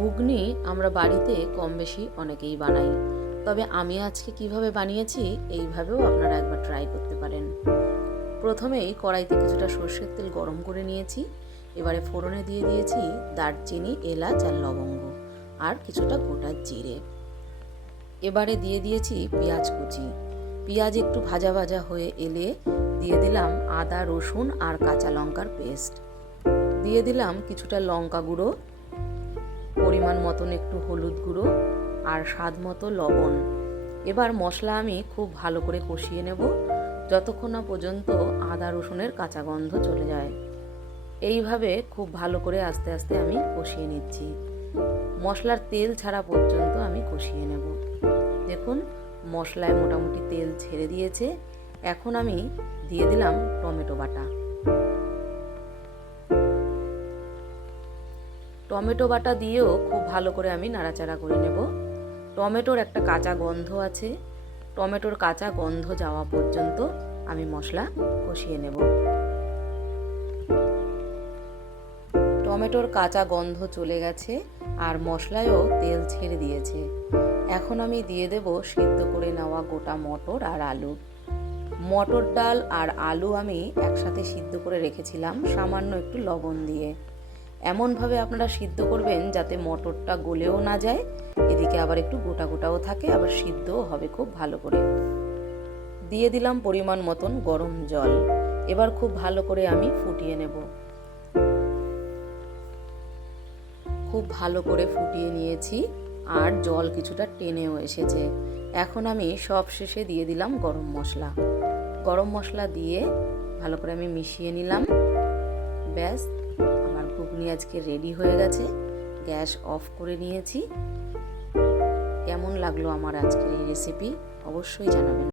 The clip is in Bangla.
ঘুগনি আমরা বাড়িতে কম বেশি অনেকেই বানাই, তবে আমি আজকে কিভাবে বানিয়েছি এইভাবেও আপনারা একবার ট্রাই করতে পারেন। প্রথমেই কড়াইতে কিছুটা সর্ষের তেল গরম করে নিয়েছি। এবারে ফোড়নে দিয়ে দিয়েছি দারচিনি, এলাচ আর লবঙ্গ আর কিছুটা গোটা জিরে। এবারে দিয়ে দিয়েছি পেঁয়াজ কুচি। পেঁয়াজ একটু ভাজা ভাজা হয়ে এলে দিয়ে দিলাম আদা, রসুন আর কাঁচা লঙ্কার পেস্ট। দিয়ে দিলাম কিছুটা লঙ্কা গুঁড়ো, পরিমাণ মতন একটু হলুদ গুঁড়ো আর স্বাদ মতো লবণ। এবার মশলা আমি খুব ভালো করে কষিয়ে নেব যতক্ষণ না পর্যন্ত আদা রসুনের কাঁচা গন্ধ চলে যায়। এইভাবে খুব ভালো করে আস্তে আস্তে আমি কষিয়ে নিচ্ছি। মশলার তেল ছাড়া পর্যন্ত আমি কষিয়ে নেব। দেখুন মশলায় মোটামুটি তেল ছেড়ে দিয়েছে। এখন আমি দিয়ে দিলাম টমেটো বাটা। টমেটো বাটা দিয়েও খুব ভালো করে আমি নাড়াচাড়া করে নেব। টমেটোর একটা কাঁচা গন্ধ আছে, টমেটোর কাঁচা গন্ধ যাওয়া পর্যন্ত আমি মশলা কষিয়ে নেব। টমেটোর কাঁচা গন্ধ চলে গেছে আর মশলায়ও তেল ছেড়ে দিয়েছে। এখন আমি দিয়ে দেব সিদ্ধ করে নেওয়া গোটা মটর আর আলু। মটর ডাল আর আলু আমি একসাথে সিদ্ধ করে রেখেছিলাম সামান্য একটু লবণ দিয়ে। এমনভাবে আপনারা সিদ্ধ করবেন যাতে মটরটা গলেও না যায়, এদিকে আবার একটু গোটা গোটাও থাকে, আবার সিদ্ধও হবে খুব ভালো করে। দিয়ে দিলাম পরিমাণ মতন গরম জল। এবার খুব ভালো করে আমি ফুটিয়ে নেব। খুব ভালো করে ফুটিয়ে নিয়েছি আর জল কিছুটা টেনেও এসেছে। এখন আমি সব শেষে দিয়ে দিলাম গরম মশলা। গরম মশলা দিয়ে ভালো করে আমি মিশিয়ে নিলাম। ব্যাস, আমার ঘুগনি আজকে রেডি হয়ে গেছে। গ্যাস অফ করে নিয়েছি। কেমন লাগলো আমার আজকের এই রেসিপি অবশ্যই জানাবেন।